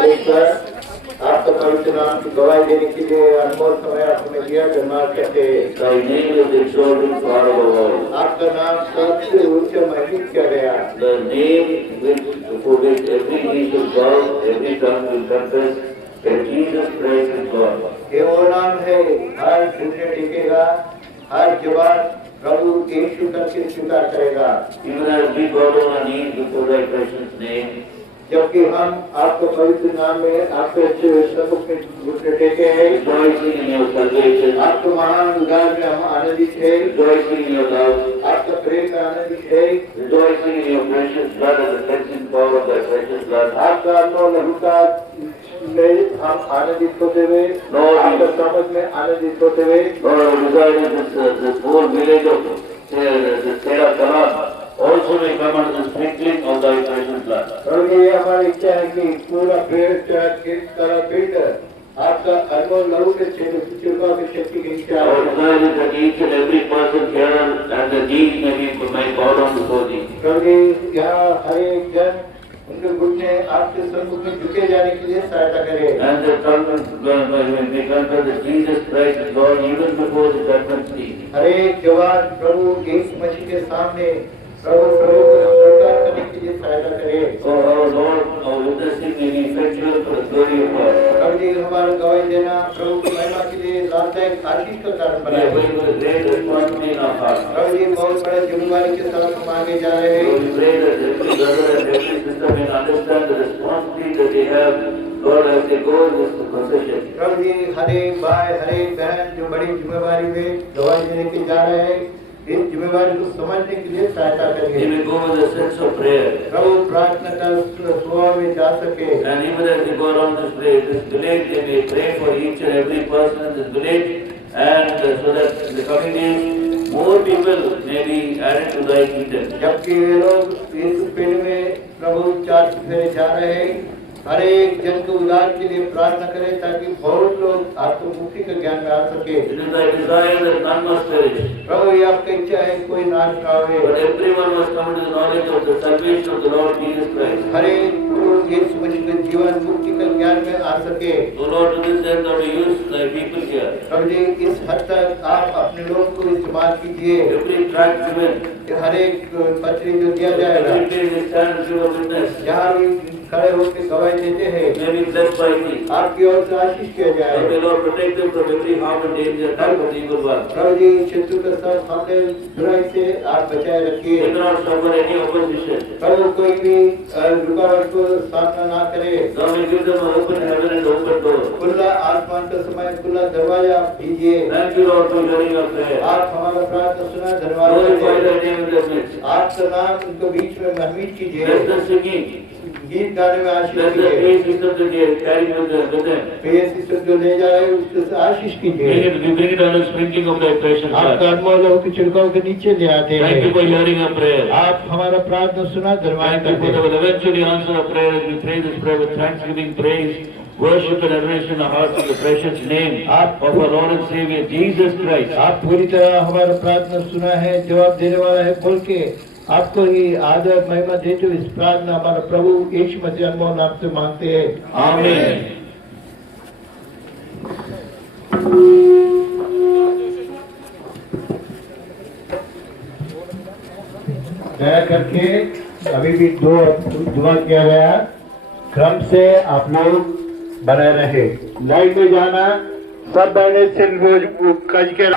परमेश्वर आपका पवित्र नाम की गवाही देने के लिए अनमोल समय आपने दिया। धन्यवाद करते हैं। Thy name is exalted far above all. आपका नाम सबसे उच्च महिमित किया गया। The name for which every knee should bow, every tongue will confess that Jesus Christ is Lord. ये वो नाम है, हर घुटने टेकेगा, हर जवान प्रभु यीशु करके स्वीकार करेगा। Even as we bow on our knees before thy precious name, जबकि हम आपको पवित्र नाम में आपके सम्मुख में घुटने टेके हैं, rejoicing in your salvation, आपको महान उद्धार में हम आनंदित है, rejoicing in your love, आपका प्रेम में आनंदित है, rejoicing in your precious blood and the cleansing power of thy precious blood. आपका अनमोल लहूका में हम आनंदित होते हुए, आपका समझ में आनंदित होते हुए, Lord, our desire is this whole village of Sera Kalam also may come under the sprinkling of thy precious blood. और ये हमारी इच्छा है कि पूरा पेड़ पिंड आपका अनमोल लहू के छिड़काव की शक्ति की इच्छा Our है। desire is that each and every person here and the needs may bow down before thee. क्योंकि यहाँ हर एक जन उनके घुटने आपके सम्मुख में झुके जाने के लिए सहायता करे। And the tongue may confess that Jesus Christ is Lord even before the judgment seat. हर एक जवान प्रभु यीशु मसीह के सामने प्रभु को स्वीकार करने के लिए सहायता करे। So our Lord, our witnessing may be effectual for the glory of God. कभी हमारा गवाही देना प्रभु की महिमा के लिए लाभदायक आशीष का कारण We are बनाए। going with a great responsibility in our heart. प्रभु ये बहुत बड़ा जिम्मेवारी के साथ हम आगे जा रहे So हैं। we pray that every brother and every sister may understand the responsibility that they have, Lord, as they go in this procession. प्रभु जी हर एक भाई हर एक बहन जो बड़ी जिम्मेवारी में गवाही देने के जा रहे हैं, इस जिम्मेवारी को समझने के लिए सहायता They करेंगे। may go with a sense of prayer. प्रभु प्रार्थना का स्वभाव में जा सके। And even as they go around this village, they may pray for each and every person in this village, and so that in the coming days, more people may be added to thy kingdom. जबकि वे लोग इस पिंड में प्रभु चार फेरे जा रहे हैं, हर एक जन को उद्धार के लिए प्रार्थना करें ताकि बहुत लोग आपको मुक्ति के ज्ञान में आ सके। It is thy desire that none must perish, प्रभु ये आपकी इच्छा है कोई नाश ना होवे, but everyone must come to the knowledge of the salvation of the Lord Jesus Christ. हर एक को यीशु मसीह के जीवन मुक्ति के ज्ञान में आ सके। So Lord, to this end, thou use thy people here. प्रभु जी इस हद तक आप अपने लोग को इस्तेमाल कीजिए। Every tract given, हर एक पत्री जो दिया जाएगा, every place they stand and give a witness, जहाँ भी खड़े होकर गवाही देते हैं, may be blessed by thee. आपकी ओर से आशीष किया And जाए। may Lord protect them from every harm and danger from the evil one. प्रभु जी शत्रु का सब हमले बुराई से आप बचाए रखिए। They do not suffer any opposition. प्रभु कोई भी रुकावट को सामना ना करे। Thou may give them an open heaven and open door. खुला आसमान का समय खुला दरवाजा आप दीजिए। Thank you, Lord, for hearing our prayer. आप हमारा प्रार्थना सुना, धन्यवाद Glorify करते thy हैं। name in their midst. आपका नाम उनको बीच में महमीद कीजिए। Bless the singing. गीत गाने में आशीष Bless the कीजिए। praise system that they are carrying with them. प्रिय सिस्टर जो ले जा रहे हैं उसके आशीष कीजिए। We bring it under the sprinkling of thy precious आपका blood. अनमोल लहू के छिड़काव के नीचे ले आते Thank you for हैं। hearing our prayer. आप हमारा प्रार्थना सुना, धन्यवाद Thank you करते for the हैं। will eventually answer our prayer as we pray this prayer with thanksgiving, praise, worship and adoration in our hearts in the precious name of our Lord and Savior Jesus Christ. आप पूरी तरह हमारा प्रार्थना सुना है, जवाब देने वाला है बोल के आपको ही आदर महिमा देते हुए इस प्रार्थना हमारा प्रभु यीशु मसीह अनमोल नाम से मांगते हैं। Amen. दया करके अभी भी दो दुआ किया गया, क्रम से आप लोग बने रहे। लाइन में जाना, सब बहने से कज के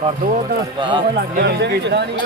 ਕਰ ਦੋ ਉਹ ਲੱਗ ਗਿਆ ਕਿੱਦਾਂ ਨਹੀਂ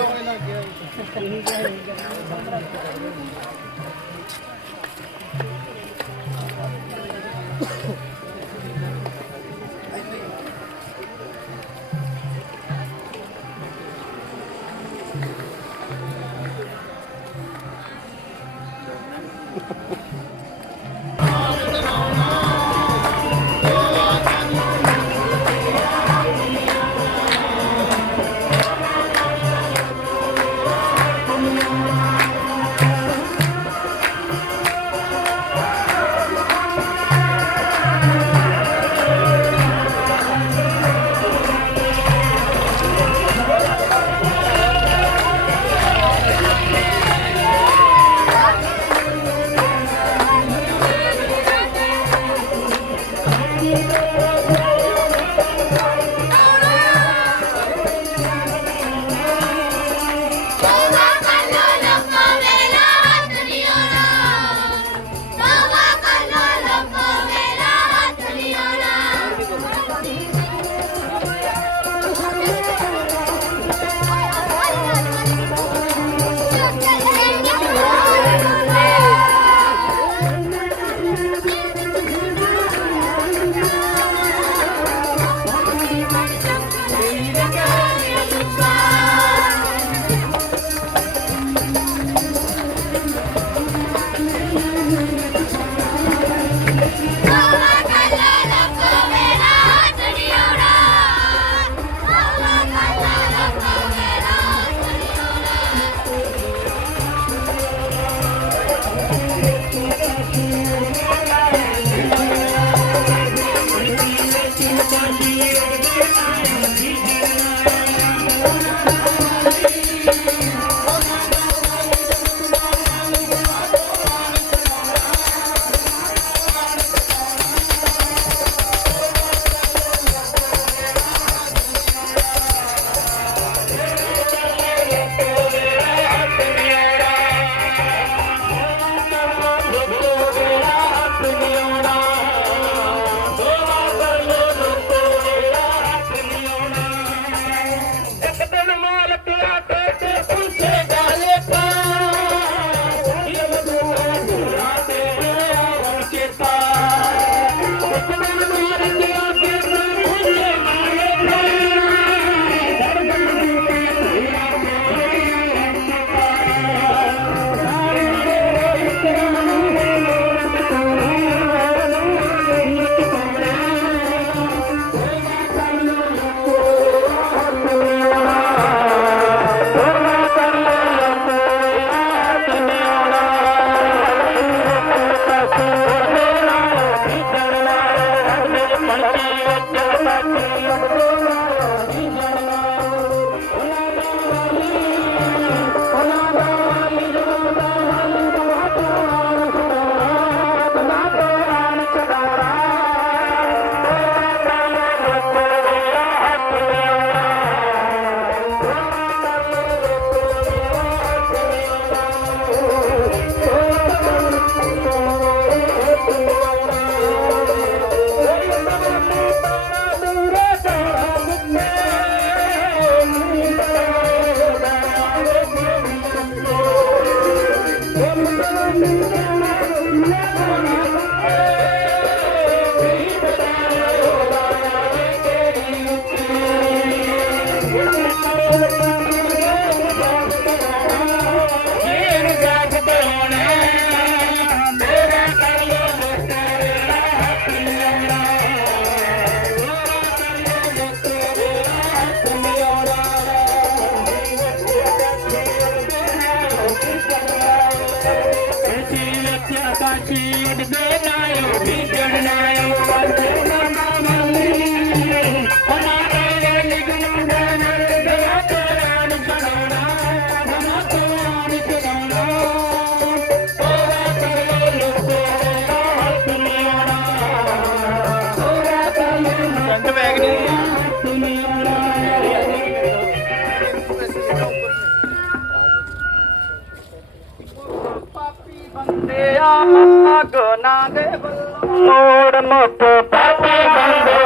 ਗਨਾ ਦੇ ਮੋੜ ਮੁੱਕ ਪਾਪੀ ਬੰਦੇ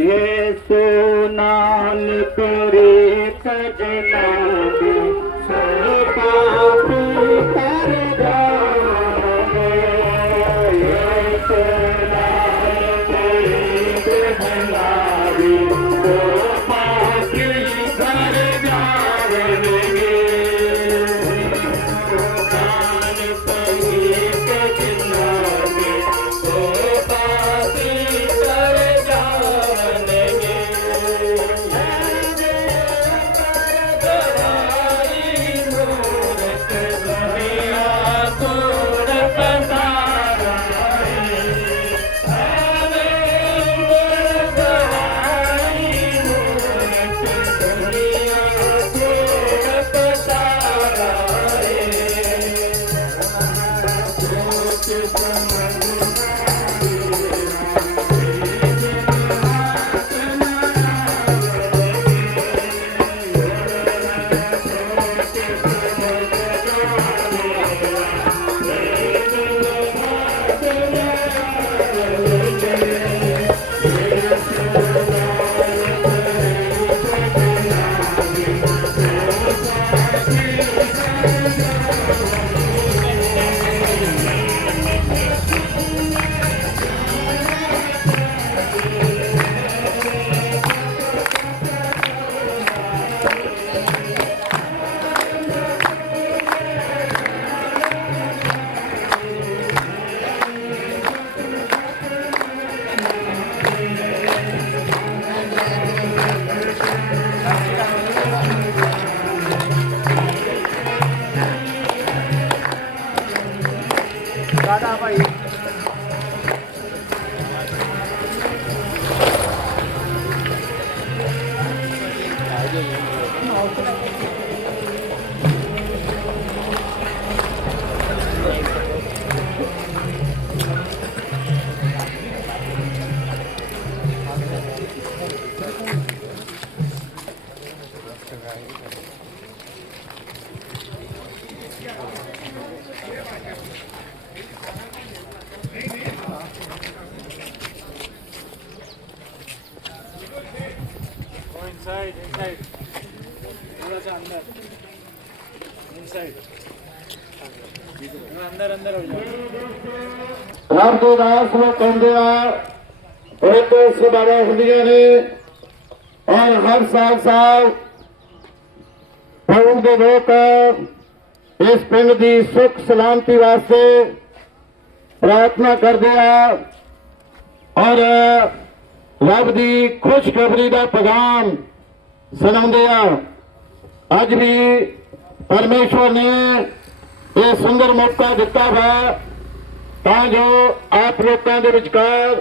ये सोनाल करे सजना कर जाओगे, ये सोनाल करे सजना कर जाओगे। ਕਾਦਾ ਭਾਈ inside थोड़ा सा अंदर inside अंदर अंदर हो जाओ रामदास ਨੂੰ ਕਹਿੰਦੇ ਆ ਬਹੁਤ ਸਭਾਵਾਂ ਹੁੰਦੀਆਂ ਨੇ ਔਰ ਹਰ ਸਾਲ ਪਿੰਡ ਦੇ ਲੋਕ ਇਸ ਪਿੰਡ ਦੀ ਸੁੱਖ ਸਲਾਮਤੀ ਵਾਸਤੇ ਪ੍ਰਾਰਥਨਾ ਕਰਦੇ ਆ ਔਰ ਰੱਬ ਦੀ ਖੁਸ਼ਖਬਰੀ ਦਾ ਪੈਗਾਮ ਸੁਣਾਉਂਦੇ ਆ। ਅੱਜ ਵੀ ਪਰਮੇਸ਼ਵਰ ਨੇ ਇਹ ਸੁੰਦਰ ਮੌਕਾ ਦਿੱਤਾ ਹੈ ਤਾਂ ਜੋ ਆਪ ਲੋਕਾਂ ਦੇ ਵਿਚਕਾਰ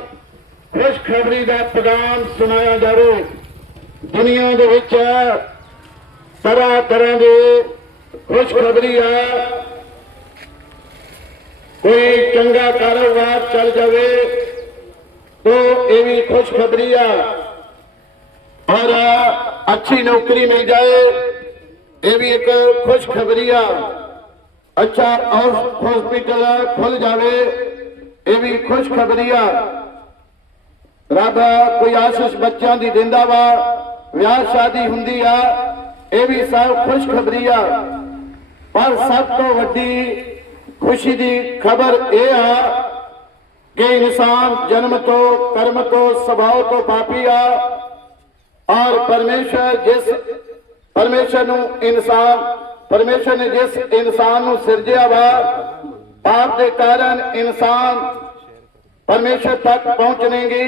ਖੁਸ਼ਖਬਰੀ ਦਾ ਪੈਗਾਮ ਸੁਣਾਇਆ ਜਾਵੇ। ਦੁਨੀਆ ਦੇ ਵਿੱਚ ਤਰ੍ਹਾਂ ਤਰ੍ਹਾਂ ਦੇ ਖੁਸ਼ਖਬਰੀ ਆ, ਕੋਈ ਚੰਗਾ ਕਾਰੋਬਾਰ ਚੱਲ ਜਾਵੇ तो ये भी खुशखबरी है और अच्छी नौकरी मिल जाए ये भी एक खुशखबरी है। अच्छा हॉस्पिटल खुल जावे ये भी खुशखबरी है। रब कोई आशीष बच्चों की दिंदा वा, विआह शादी हुंदी आ, ये भी सब खुशखबरी है। पर सब तो वड्डी खुशी की खबर यह है कि इंसान जन्म तो कर्म तो स्वभाव तो पापी आ और परमेश्वर ने जिस इंसान ਨੂੰ ਸਿਰਜਿਆ ਵਾ पाप के कारण इंसान परमेश्वर तक पहुंचनेगी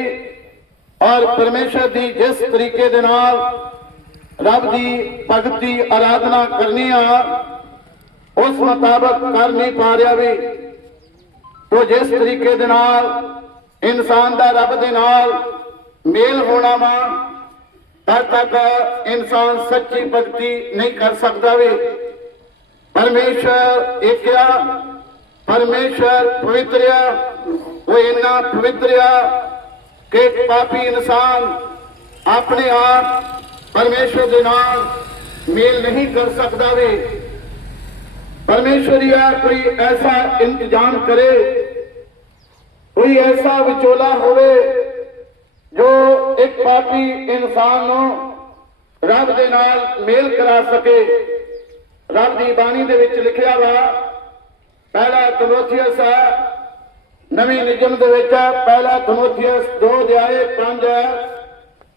और परमेश्वर की जिस तरीके दे नाल रब की भगती आराधना करनी आ उस मुताबिक कर नहीं पा रहा भी। तो जिस तरीके दे नाल इंसान दा रब दे नाल मेल होना वा तद तक इंसान सच्ची भक्ति नहीं कर सकता भी। परमेश्वर एक आ, परमेश्वर पवित्र आ, वो इन्ना पवित्र आ कि पापी इंसान अपने आप परमेश्वर दे नाल मेल नहीं कर सकता भी। परमेश्वर या कोई ऐसा इंतजाम करे, कोई ऐसा विचोला होवे जो एक पापी इंसान को रब दे नाल मेल करा सके। रब दी बाणी दे विच लिखिया वा पहला तीमुथियुस नवीं नियम दे विच पहला तीमुथियुस 2:5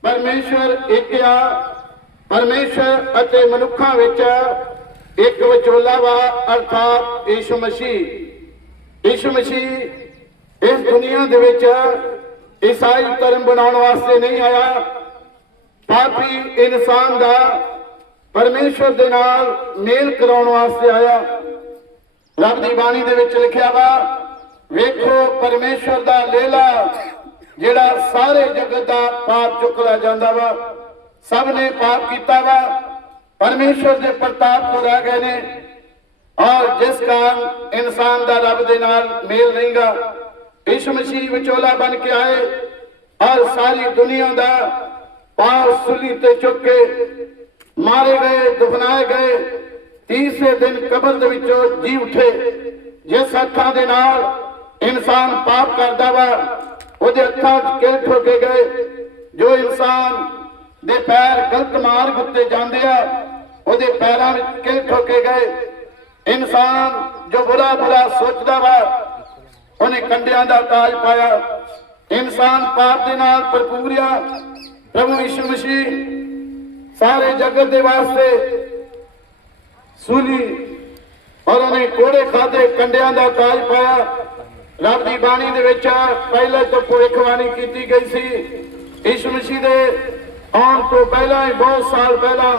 परमेश्वर एक आ, परमेश्वर अते मनुखां विच एक विचोला वा अर्थात यीशु मसीह। यीशु मसीह इस दुनिया दे विच ईसाई धर्म बनाने वास्ते नहीं आया, पापी इंसान दा परमेश्वर दे नाल मेल कराउण वास्ते आया। रब दी बाणी दे विच लिखिया वा वेखो परमेश्वर दा लेला जिहड़ा सारे जगत दा पाप चुक लै जांदा वा। सब ने पाप कीता वा, परमेश्वर के प्रताप तो रह गए ने और जिस कारण इंसान का रब दे नाल मेल नहीं गा। यीशु मसीह विचोला बन के आए और सारी दुनिया का पाप सूली ते चुक के मारे गए, दफनाए गए, तीसरे दिन कबर दे विचों जी उठे। जिस हत्थां दे नाल इंसान पाप करदा वा उहदे हत्थां किल ठोके गए। जो इंसान दे पैर गलत मार्ग उत्ते जांदे आ उहदे पैरां विच किल ठोके गए। इंसान जो बुरा बुरा सोचदा वा उन्हें कंडियां दा ताज पाया। इंसान पाप दे नाल भरपूर आ। प्रभु यीशु मसीह सारे जगत दे वास्ते सूली और उन्हें कोड़े खाधे, कंडियां दा ताज पाया। रब दी बाणी दे विच पहले तो भविष्यवाणी कीती गई सी। यीशु मसीह दे आउण तो पहला ही बहुत साल पहला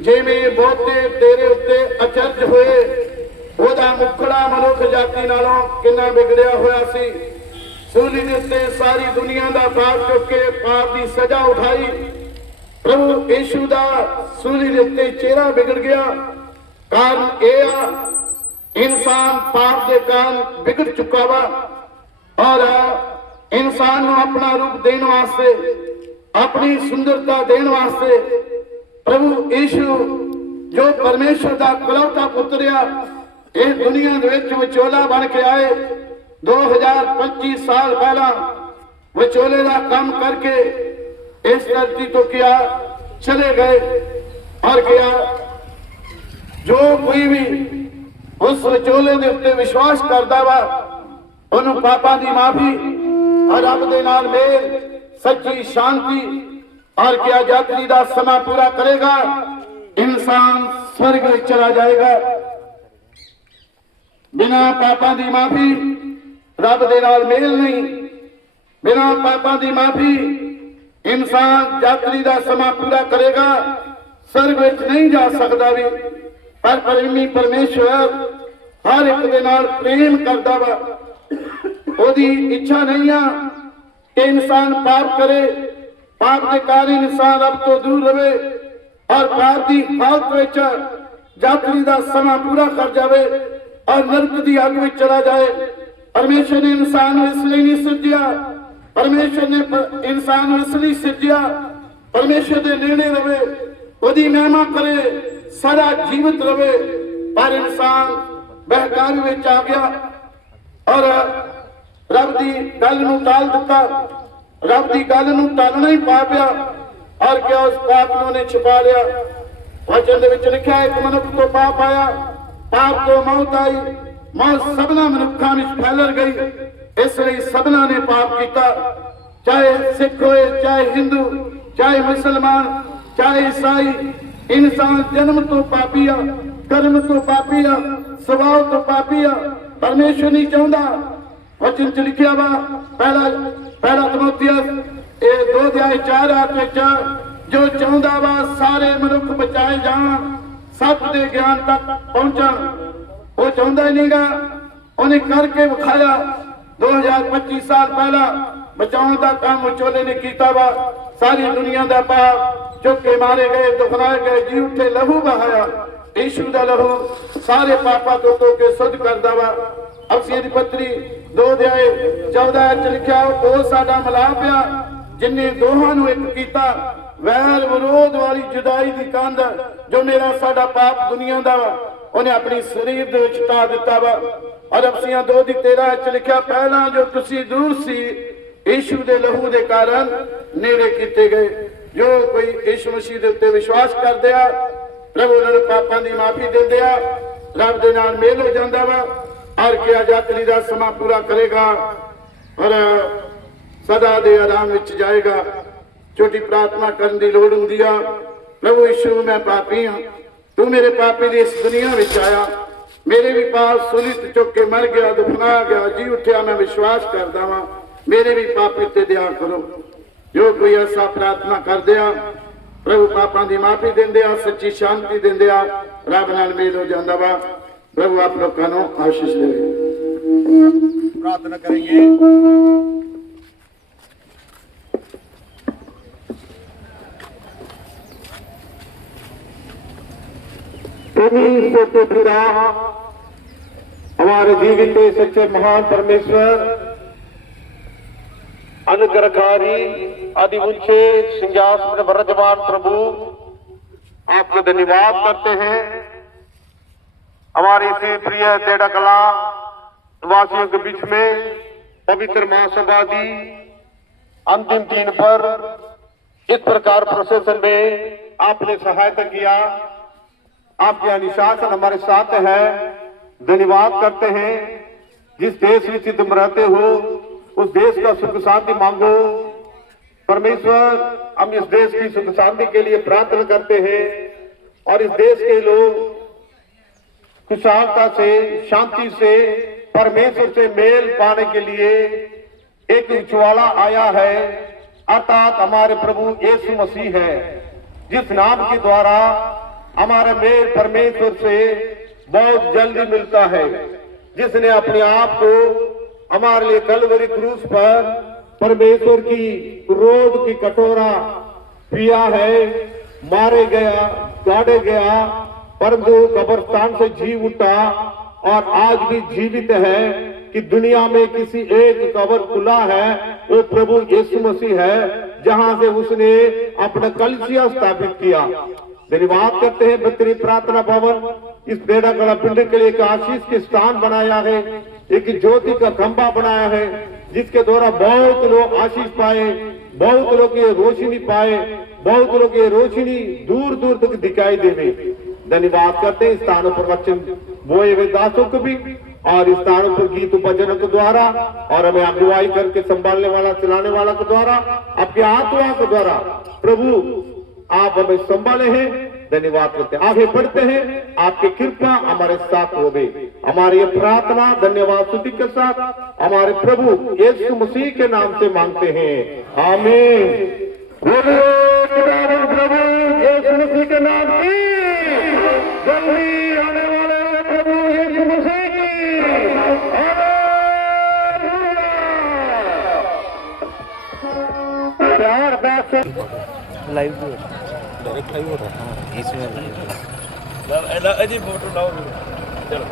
जिवें बहुते तेरे उत्ते अचरज होए ਉਹਦਾ ਮੁਖੜਾ ਮਨੁੱਖ ਜਾਤੀ ਨਾਲੋਂ ਕਿੰਨਾ ਵਿਗੜਿਆ ਹੋਇਆ ਸੀ। ਸੂਲੀ ਦੇ ਉੱਤੇ ਸਾਰੀ ਦੁਨੀਆ ਦਾ ਪਾਪ ਚੁੱਕ ਕੇ ਪਾਪ ਦੀ ਸਜ਼ਾ ਉਠਾਈ। ਪ੍ਰਭੂ ਯੀਸ਼ੂ ਦਾ ਸੂਲੀ ਦੇ ਉੱਤੇ ਚਿਹਰਾ ਵਿਗੜ ਗਿਆ। ਕਾਰਨ ਇਹ ਆ, ਇਨਸਾਨ ਪਾਪ ਦੇ ਕਾਰਨ ਵਿਗੜ ਚੁੱਕਾ ਵਾ ਔਰ ਇਨਸਾਨ ਨੂੰ ਆਪਣਾ ਰੂਪ ਦੇਣ ਵਾਸਤੇ, ਆਪਣੀ ਸੁੰਦਰਤਾ ਦੇਣ ਵਾਸਤੇ ਪ੍ਰਭੂ ਯੀਸ਼ੂ ਜੋ ਪਰਮੇਸ਼ਰ ਦਾ ਇਕਲੌਤਾ ਪੁੱਤਰ ਆ, ਇਹ ਦੁਨੀਆ ਦੇ ਵਿੱਚ ਵਿਚੋਲਾ ਬਣ ਕੇ ਆਏ। 2025 ਸਾਲ ਪਹਿਲਾਂ ਵਿਚੋਲੇ ਦਾ ਕੰਮ ਕਰਕੇ ਇਸ ਧਰਤੀ ਤੋਂ ਕਿਹਾ ਚਲੇ ਗਏ ਔਰ ਕਿਹਾ ਜੋ ਕੋਈ ਵੀ ਉਸ ਵਿਚੋਲੇ ਦੇ ਉੱਤੇ ਵਿਸ਼ਵਾਸ ਕਰਦਾ ਵਾ ਉਹਨੂੰ ਪਾਪਾਂ ਦੀ ਮਾਫੀ ਔਰ ਰੱਬ ਦੇ ਨਾਲ ਮੇਲ, ਸੱਚੀ ਸ਼ਾਂਤੀ ਔਰ ਕਿਹਾ ਯਾਤਰੀ ਦਾ ਸਮਾਂ ਪੂਰਾ ਕਰੇਗਾ, ਇਨਸਾਨ स्वर्ग में चला जाएगा। बिना पापां दी माफी रब दे नाल मेल नहीं, बिना पापां दी माफी इंसान यात्री दा समा पूरा करेगा, स्वर्ग में नहीं जा सकता भी। पर प्रेमी परमेश्वर हर एक दे नाल प्रेम करदा वा, ओदी इच्छा नहीं आ कि इंसान पाप करे, पाप के कारण इंसान रब तो दूर रहे और पाप की हालत विच यात्री का समा पूरा कर जाए और नरक की अग में चला जाए। परमेश्वर ने इंसान इसलिए नहीं सिरजिया, परमेश्वर ने इंसान इसलिए सिरजिया परमेश्वर के नेड़े रहे, ओदी महिमा करे, सारा जीवित रहे। पर इंसान बहकावे में आ गया और रब की गल नूं टाल दिता, रब की गल नूं टालना ही पा पिया और क्या उस पाप नूं ने छिपा लिया। वचन दे विच लिखिया एक मनुख तो पाप आया, पाप तो मौत आई, मौत सबना मनुखा में फैल गई, इसलिए सबना ने पाप किया। चाहे सिख होए, चाहे हिंदू, चाहे मुसलमान, चाहे ईसाई, इंसान जन्म तो पापी आ, कर्म तो पापी आ, स्वभाव तो पापी आ। परमेश्वर नहीं चाहता, वचन च लिखिया वा पहला तिमोथियुस 2:4 जो चाहता वा सारे मनुख बचाए जान, सत्य के ज्ञान तक पहुंचन, वो चाहता ही नहींगा, उन्हें करके विखाया। 2025 साल पहला बचाने का काम विचोले ने किया वा। सारी दुनिया का पाप चुक के मारे गए, दुखनाए गए, जी उठे, लहू बहाया, यीशु का लहू सारे पापा तो के शुद्ध करदा वा। अफसियां दी पत्री 2:14 च लिखिया वो साडा मिलाप आ जिन्हें दोहां नूं एक कीता, वैर विरोध वाली जुदाई दी कंध जो मेरा साडा पाप दुनिया दा वा उन्हें अपनी शरीर दे विच टा दिता वा। और अफसियां 2:13 च लिखिया पहला जो तुसी दूर सी यीशु दे लहू दे कारण नेड़े कीते गए। जो कोई यीशु मसीह दे उत्ते विश्वास करदे आ, प्रभु उन्हां नूं पापां दी माफी दिंदे आ, रब दे नाल मेल हो जांदा वा और क्या यात्री दा समा पूरा करेगा और सदा दे आराम विच जाएगा। छोटी प्रार्थना करने की लोड़ हुंदी आ, प्रभु यीशु मैं पापी हाँ, तू मेरे पापी दी इस दुनिया विच आया, मेरे भी पाप सूली ते चुक के मर गया, दफना गया, जी उठिया, मैं विश्वास करदा वां, मेरे भी पापी ते दया करो। जो कोई ऐसा प्रार्थना करदे आ, प्रभु पापां दी माफी देंदे आ, सच्ची शांति देंदे आ, रब नाल मेल हो जांदा वा। प्रभु आप लोगों को आशीष दे। प्रार्थना करेंगे। सोते फिरा हमारे जीवित सच्चे महान परमेश्वर अनुग्रहकारी आदि ऊंचे सिंहासन पर विराजमान प्रभु, आपको धन्यवाद करते हैं। हमारे इसे प्रिय तेड़ा कला निवासियों के बीच में पवित्र महासभादी अंतिम दिन पर इस प्रकार प्रोसेसन में आपने सहायता किया, आपके अनुशासन हमारे साथ है। धन्यवाद करते हैं। जिस देश में तुम रहते हो उस देश का सुख शांति मांगो परमेश्वर। हम इस देश की सुख शांति के लिए प्रार्थना करते हैं और इस देश के लोग खुशहालता से, शांति से, परमेश्वर से मेल पाने के लिए एक उछवाला आया है, अर्थात हमारे प्रभु यीशु मसीह है, जिस नाम के द्वारा हमारे मेल परमेश्वर से बहुत जल्दी मिलता है। जिसने अपने आप को हमारे लिए कलवरी क्रूस पर परमेश्वर की क्रोध की कटोरा पिया है, मारे गया, गाड़े गया, परंतु कब्रिस्तान से जी उठा और आज भी जीवित है कि दुनिया में किसी एक कब्र खुला है, वो प्रभु यीशु मसीह है, जहां से उसने अपना कलीसिया स्थापित किया। धन्यवाद करते हैं। बेहतरीन प्रार्थना भवन इस बेड़ा कला पिंड के लिए एक आशीष के स्थान बनाया है, एक ज्योति का खंभा बनाया है, जिसके द्वारा बहुत लोग आशीष पाए, बहुत लोग ये रोशनी पाए, बहुत लोग ये रोशनी दूर दूर तक दिखाई देवे। धन्यवाद करते हैं। स्थानों पर वचन बोए हुए दासों को भी और इस स्थानों पर गीत भजनों के द्वारा और हमें अगुवाई करके संभालने वाला, चलाने वाला के द्वारा, आपके आत्मा के द्वारा प्रभु आप हमें संभाले हैं। धन्यवाद करते हैं। आगे बढ़ते हैं। आपकी कृपा हमारे साथ हो गई। हमारी ये प्रार्थना धन्यवाद स्तुति के साथ हमारे प्रभु यीशु मसीह के नाम से मांगते हैं, आमीन। प्रभु यीशु मसीह के नाम से जल्दी आने वाले प्रभु यीशु मसीह की प्यार दास लाइव डायरेक्ट लाइव हो रहा है इसमें अजी फोटो लाओ चलो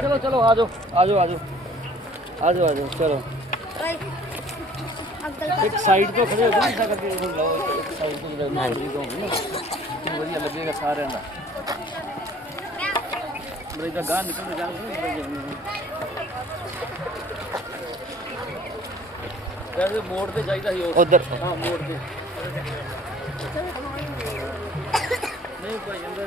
चलो चलो आ जाओ आ जाओ आ जाओ आ जाओ आ जाओ चलो एक साइड पे खड़े हो जाओ ऐसा करके एक साइड पे बढ़िया लगेगा सारे ना ब्रेक का गान निकल जाएगा यार मोड़ पे चाहिए ही उधर हां मोड़ पे नहीं कोई अंदर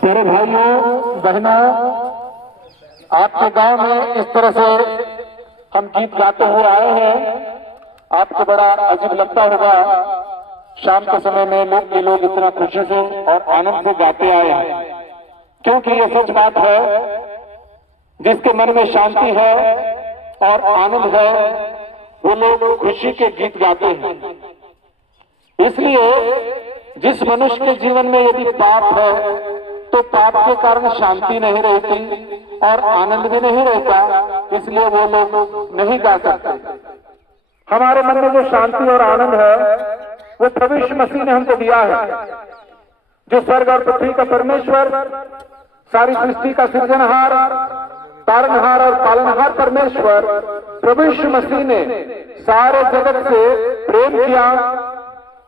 प्यारे भाइयों बहनों, आपके गांव में इस तरह से हम गीत गाते हुए आए हैं, आपको बड़ा अजीब लगता होगा। शाम के समय में ये लोग इतना खुशी से और आनंद से गाते आए हैं, क्योंकि ये सच बात है, जिसके मन में शांति है और आनंद है वो लोग खुशी के गीत गाते हैं। इसलिए जिस मनुष्य के जीवन में यदि पाप है तो पाप के कारण शांति नहीं रहती और आनंद भी नहीं रहता, इसलिए वो लोग नहीं गा सकते। हमारे मन में जो शांति और आनंद है वो प्रभु यीशु मसीह ने हमको दिया है, जो स्वर्ग और पृथ्वी का परमेश्वर, सारी सृष्टि का सृजनहार, तारनहार और पालनहार परमेश्वर प्रभु यीशु मसीह ने सारे जगत से प्रेम किया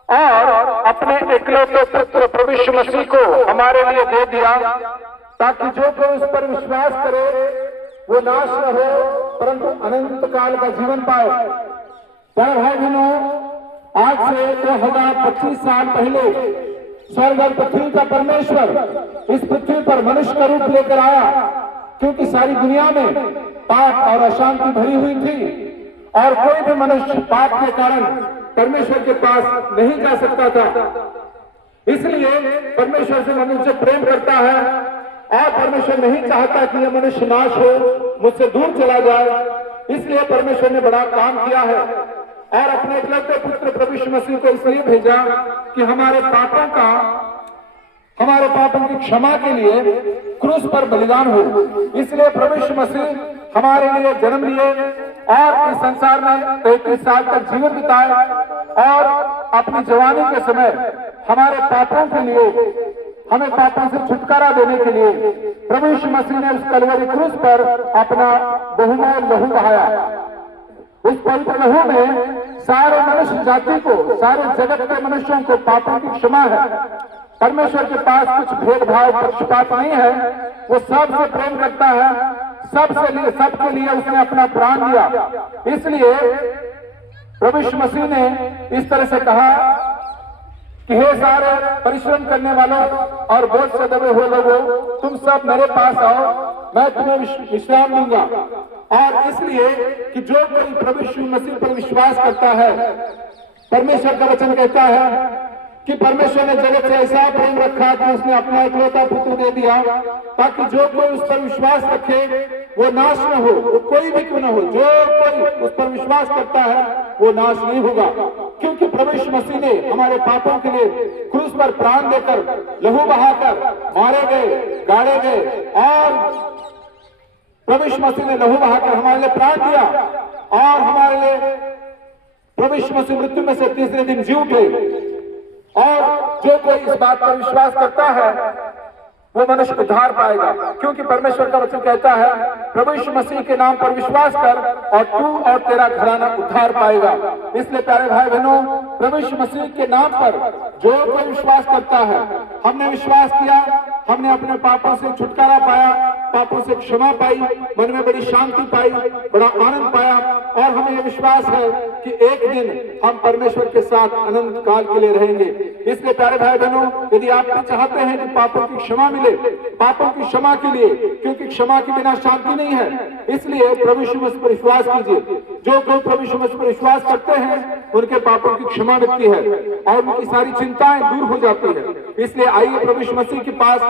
और अपने इकलौते पुत्र प्रभु यीशु मसीह को हमारे लिए दे दिया, ताकि जो कोई उस पर विश्वास करे वो नाश न हो परंतु अनंत काल का जीवन पाए। प्यारे भाई बहनों, आज से 2025 साल पहले स्वर्ग और पृथ्वी का परमेश्वर इस पृथ्वी पर मनुष्य का रूप लेकर आया, क्योंकि सारी दुनिया में पाप और अशांति भरी हुई थी और कोई भी मनुष्य पाप के कारण परमेश्वर के पास नहीं जा सकता था। इसलिए परमेश्वर से मनुष्य प्रेम करता है और परमेश्वर नहीं चाहता कि यह मनुष्य नाश हो, मुझसे दूर चला जाए। इसलिए परमेश्वर ने बड़ा काम किया है और अपने इकलौते पुत्र प्रभु यीशु मसीह को इसलिए भेजा कि हमारे पापों की क्षमा के लिए क्रूस पर बलिदान हो। इसलिए प्रभु यीशु मसीह हमारे लिए जन्म लिए और इस संसार में 33 साल तक जीवन बिताए और अपनी जवानी के समय हमारे पापों के लिए, हमें पापों से छुटकारा देने के लिए प्रभु यीशु मसीह ने उस कलवरी क्रूस पर अपना बहुमूल्य लहू बहाया। उस पवित्र लहू में सारे मनुष्य जाति को, सारे जगत के मनुष्यों को पापों की क्षमा है। परमेश्वर के पास कुछ भेदभाव पक्षपात नहीं है, वो सबसे प्रेम करता है, सबके लिए उसने अपना प्राण दिया। इसलिए प्रभु यीशु मसीह ने इस तरह से कहा कि हे सारे परिश्रम करने वालों और बोझ से दबे हुए लोगों, तुम सब मेरे पास आओ, मैं तुम्हें विश्राम दूंगा। और इसलिए कि जो कोई प्रभु यीशु मसीह पर विश्वास करता है, परमेश्वर का वचन कहता है कि परमेश्वर ने जगत से ऐसा प्रेम रखा कि उसने अपना इकलौता पुत्र दे दिया, ताकि जो कोई उस पर विश्वास रखे वो नाश न हो, वो कोई भी क्यों न हो, जो कोई उस पर विश्वास करता है वो नाश नहीं होगा। क्योंकि प्रभु यीशु मसीह ने हमारे पापों के लिए क्रूस पर प्राण देकर, लहू बहाकर मारे गए, गाड़े गए और प्रभु यीशु मसीह ने लहू बहाकर हमारे लिए प्राण दिया और हमारे लिए प्रभु यीशु मसीह मृत्यु में से तीसरे दिन जी उठे। और जो कोई इस बात पर विश्वास करता है वो मनुष्य उद्धार पाएगा, क्योंकि परमेश्वर का वचन कहता है प्रभु यीशु मसीह के नाम पर विश्वास कर और तू और तेरा घराना उद्धार पाएगा। इसलिए प्यारे भाई बहनों, प्रभु यीशु मसीह के नाम पर जो कोई विश्वास करता है, हमने विश्वास किया, हमने अपने पापों से छुटकारा पाया, पापों से क्षमा पाई, मन में बड़ी शांति पाई, बड़ा आनंद पाया, और हमें यह विश्वास है कि एक दिन हम परमेश्वर के साथ अनंत काल के लिए रहेंगे। इसलिए प्यारे भाई बहनों, यदि आप भी चाहते हैं कि पापों की क्षमा मिले, पापों की क्षमा के लिए, क्योंकि क्षमा के बिना शांति नहीं है, इसलिए प्रभु यीशु मसीह पर विश्वास कीजिए। जो कोई प्रभु यीशु मसीह पर विश्वास करते हैं उनके पापों की क्षमा मिलती है और उनकी सारी चिंताएं दूर हो जाती है। इसलिए आइए प्रभु यीशु मसीह के पास,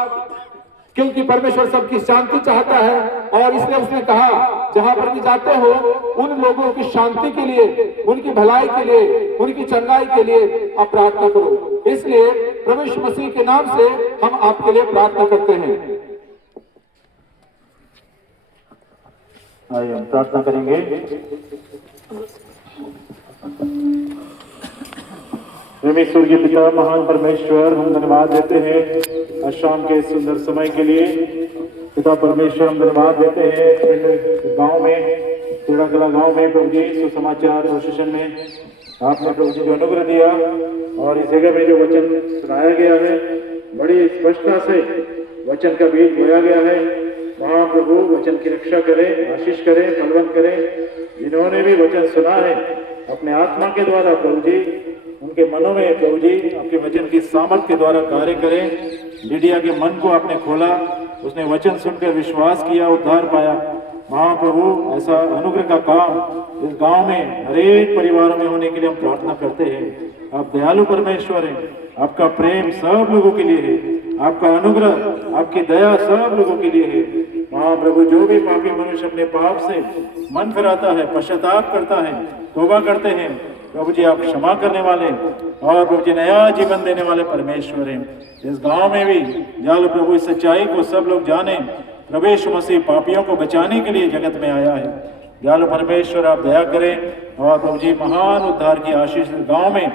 क्योंकि परमेश्वर सबकी शांति चाहता है, और इसलिए उसने कहा जहां पर भी जाते हो उन लोगों की शांति के लिए, उनकी भलाई के लिए, उनकी चंगाई के लिए आप प्रार्थना करो। इसलिए प्रभु यीशु मसीह के नाम से हम आपके लिए प्रार्थना करते हैं। आइए हम प्रार्थना करेंगे। प्रेमी स्वर्गीय पिता, महान परमेश्वर, हम धन्यवाद देते हैं आज शाम के सुंदर समय के लिए। पिता परमेश्वर, हम धन्यवाद देते हैं गांव में, तेड़ाकला गांव में प्रभु जी सुसमाचार सेशन में आपने प्रभु जी जो अनुग्रह दिया, और इस जगह में जो वचन सुनाया गया है, बड़ी स्पष्टता से वचन का बीज बोया गया है। वहाँ प्रभु वचन की रक्षा करें, आशीष करें, फलवंत करें। जिन्होंने भी वचन सुना है अपने आत्मा के द्वारा प्रभु जी उनके मनों में प्रभु जी आपके वचन की सामर्थ के द्वारा कार्य करें। लीडिया के मन को आपने खोला, उसने वचन सुनकर विश्वास किया, उद्धार पाया। महाप्रभु ऐसा अनुग्रह का काम इस गांव में हरेक परिवारों में होने के लिए हम प्रार्थना करते हैं। आप दयालु परमेश्वर हैं, आपका प्रेम सब लोगों के लिए है, आपका अनुग्रह, आपकी दया सब लोगों के लिए है। महाप्रभु, जो भी पापी मनुष्य अपने पाप से मन फिराता है, पश्चाताप करता है, तौबा करते हैं, प्रभु जी आप क्षमा करने वाले और प्रभु जी नया जीवन देने वाले परमेश्वर हैं। इस गांव में भी दयालु प्रभु इस सच्चाई को सब लोग जाने, प्रभु यीशु मसीह पापियों को बचाने के लिए जगत में आया है। दयालु परमेश्वर आप दया करें और प्रभु जी महान उद्धार की आशीष गांव में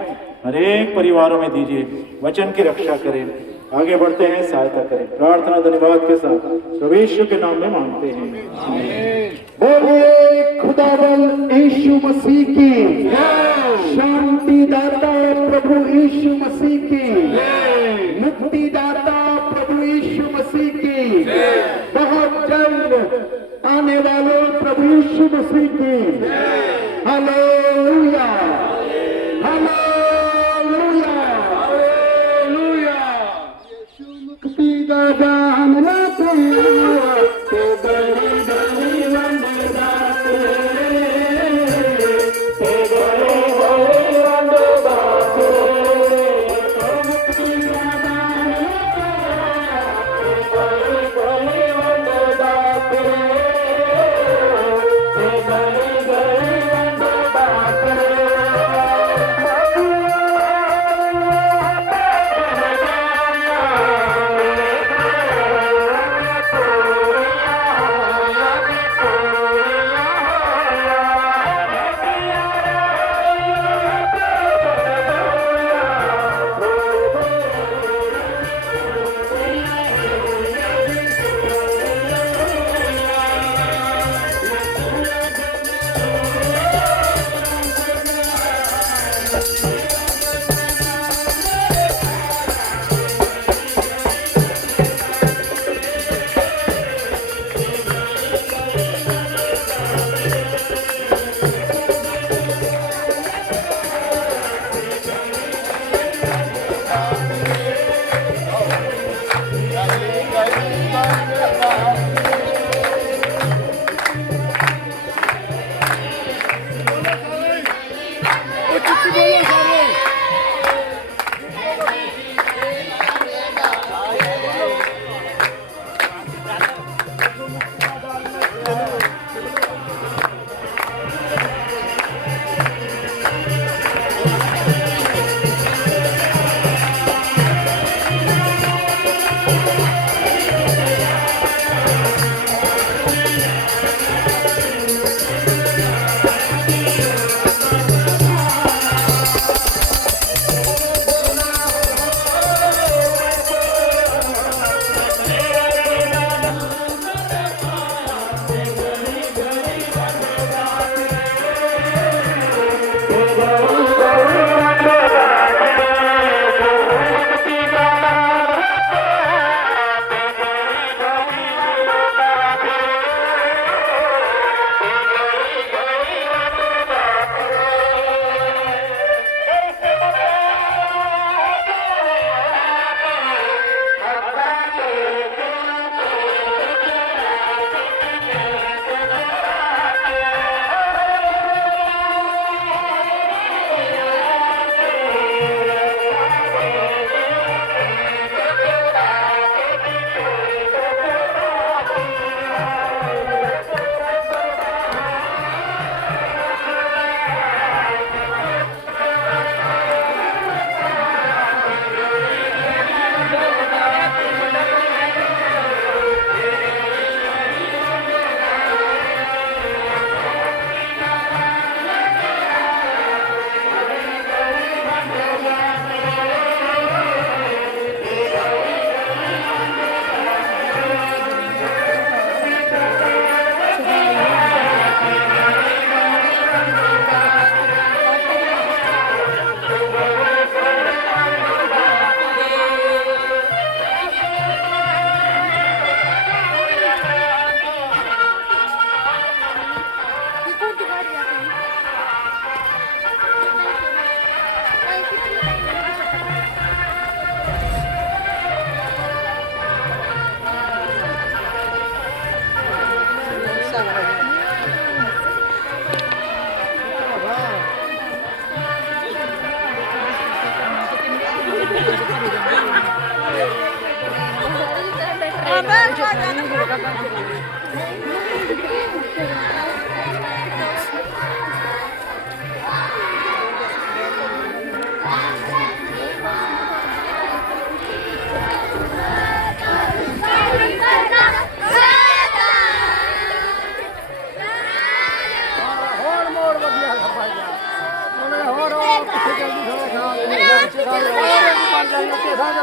हरेक परिवारों में दीजिए, वचन की रक्षा करें। आगे बढ़ते हैं, सहायता करें। प्रार्थना धन्यवाद के साथ प्रभु यीशु के नाम में मांगते हैं। बोलिए खुदावंद यीशु मसीह की, शांति दाता प्रभु यीशु मसीह की, मुक्ति दाता प्रभु यीशु मसीह की, बहुत जल्द आने वाले प्रभु यीशु मसीह की। Hallelujah, hallelujah, hallelujah. मुक्ति दाता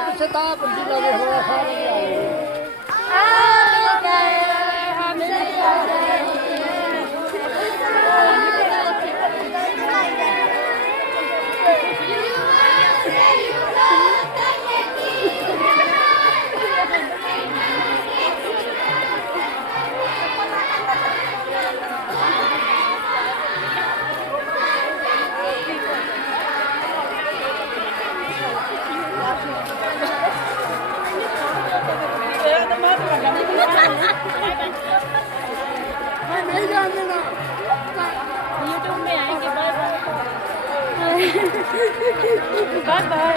ਪਿੱਛੇ ਤਾਂ ਪੰਜੀ ਲਾਵੇ ਹੋਇਆ ਸਾਰੇ यूट्यूब में आएंगे। Bye bye.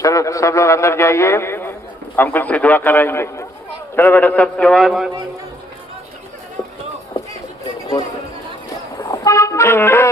चलो सब लोग अंदर जाइए, अंकुल से दुआ कराएंगे। चलो बेटा सब जवान जिंदगी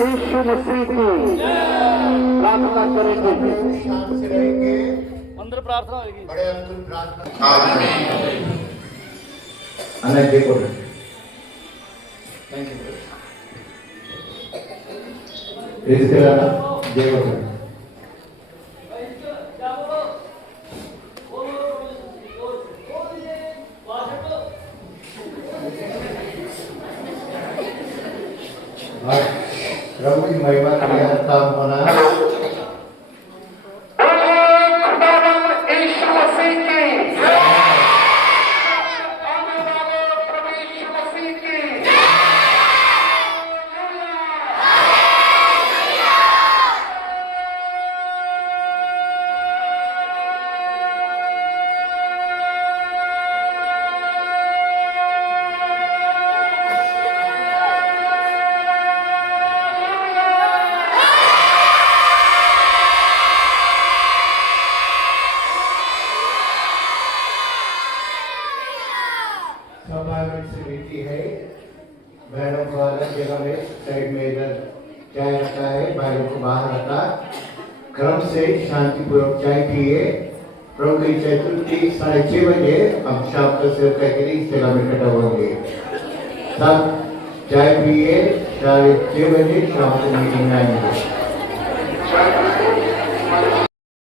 यीशु मसीह की प्रार्थना करेंगे। शांत से रहेंगे। अंदर प्रार्थना होगी। बड़े अंतिम प्रार्थना। अनंत देखो। Thank you. इस तरह देखो। प्रभु की महिमा के लिए काम होना। यीशु मसीह की स्वाभाविक से विनती है, बहनों को अलग जगह में साइड में इधर चाय रखा है, भाइयों को बाहर रखा। क्रम से शांतिपूर्वक चाय पिए। प्रभु की चतुर्थी 6:30 बजे हम शाम को सेवका के लिए इस जगह में इकट्ठा होंगे। सब चाय पिए, 6:30 बजे शाम को मीटिंग में आएंगे।